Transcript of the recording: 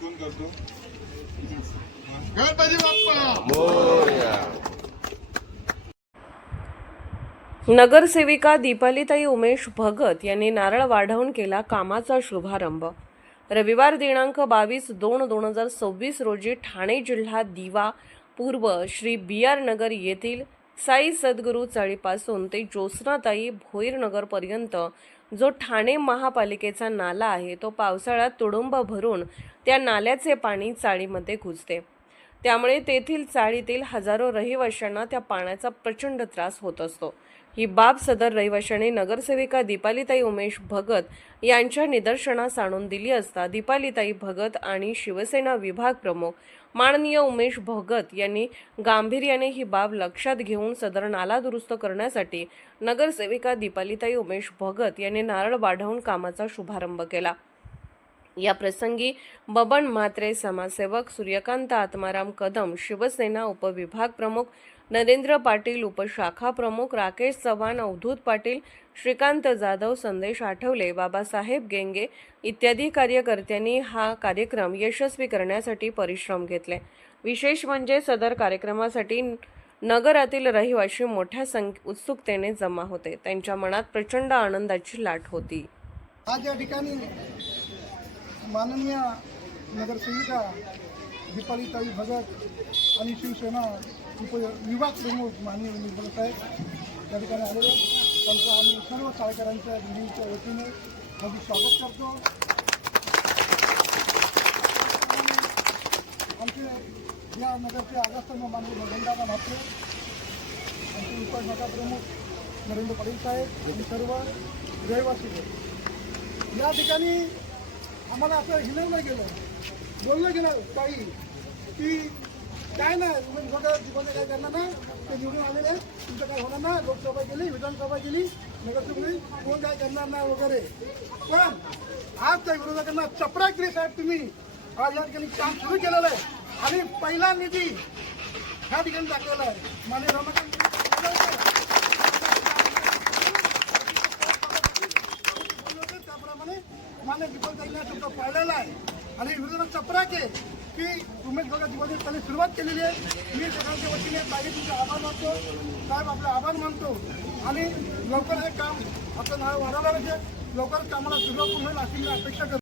कोण करतो? गणपती बाप्पा मोरया. नगरसेविका दीपालीताई उमेश भगत यांनी नारळ वाढवून केला कामाचा शुभारंभ. रविवार दिनांक 22/2/2026 रोजी ठाणे जिल्हा दिवा पूर्व श्री BR नगर येथील साई सद्गुरू चाळीपासून ते ज्योत्स्नाताई भोईरनगर पर्यंत जो ठाणे महापालिकेचा नाला आहे तो पावसाळ्यात तुडुंब भरून त्या नाल्याचे पाणी चाळीमध्ये घुसते. त्यामुळे तेथील चाळीतील हजारो रहिवाशांना त्या पाण्याचा प्रचंड त्रास होत असतो. ही बाब सदर रहिवाशांनी नगरसेविका दीपालीताई उमेश भगत यांच्या निदर्शनास आणून दिली असता दीपालीताई भगत आणि शिवसेना विभाग प्रमुख माननीय उमेश भगत यांनी गांभीर्याने ही बाब लक्षात घेऊन सदर नाला दुरुस्त करण्यासाठी नगरसेविका दीपालीताई उमेश भगत यांनी नारळ वाढवून कामाचा शुभारंभ केला. या प्रसंगी बबन म्हात्रे समाजसेवक, सूर्यकांत आत्माराम कदम शिवसेना उपविभाग प्रमुख, नरेंद्र पाटील उपशाखा प्रमुख, राकेश चव्हाण, अवधूत पाटील, श्रीकांत जाधव, संदेश आठवले, बाबासाहेब गेंगे इत्यादी कार्यकर्त्यांनी हा कार्यक्रम यशस्वी करण्यासाठी परिश्रम घेतले. विशेष म्हणजे सदर कार्यक्रमासाठी नगरातील रहिवासी मोठ्या उत्सुकतेने जमा होते. त्यांच्या मनात प्रचंड आनंदाची लाट होती. आज या ठिकाणी माननीय नगरसेविका दीपालीताई भगत आणि शिवसेना विभाग प्रमुख माननीय उमेश साहेब या ठिकाणी आलेले. त्यांचं आम्ही सर्व कार्यकर्त्यांच्या दिल्लीच्या वतीने हार्दिक स्वागत करतो. आमचे या नगरचे आगास्तंभ माननीय नरेंद्रदादा म्हात्रे, आमचे उपशाखा प्रमुख नरेंद्र पाटील साहेब आणि सर्व रहिवासी या ठिकाणी आम्हाला असं हिलवलं नाही गेलं, बोललं गेलं काही की काय नाही उमेश काय करणार ना, ते निवडून आलेले तुमचं काय होणार ना, लोकसभा गेली, विधानसभा गेली, नगरसेवक कोण काय करणार नाही वगैरे. पण आज त्या विरोधकांना चपरागिरी साहेब तुम्ही आज या ठिकाणी काम सुरू केलेलं आहे आणि पहिला निधी ह्या ठिकाणी दाखवला आहे. माननीय रमाकांत त्याप्रमाणे मान्य दीपालीताईंना शब्द पाळलेला आहे आणि विरोधक चपराके की उमेश भगत दीपालीताईंनी सुरुवात केलेली आहे. मी सगळ्यांच्या वतीने ताई तुमचे आभार मानतो, साहेब आपले आभार मानतो आणि लवकर हे काम आपण वाढवलं पाहिजे. लवकरच कामाला सुरुवात होईल अशी मी अपेक्षा करतो.